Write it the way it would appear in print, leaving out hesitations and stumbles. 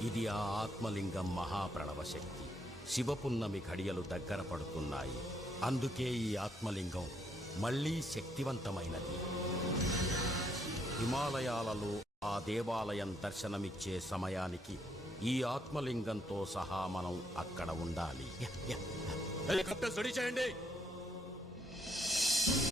ఇది ఆ ఆత్మలింగం మహాప్రణవ శక్తి. శివపున్నమి ఘడియలు దగ్గర పడుతున్నాయి. అందుకే ఈ ఆత్మలింగం మళ్లీ శక్తివంతమైనది. హిమాలయాలలో ఆ దేవాలయం దర్శనమిచ్చే సమయానికి ఈ ఆత్మలింగంతో సహా మనం అక్కడ ఉండాలి. హెలికాప్టర్ రెడీ చేయండి.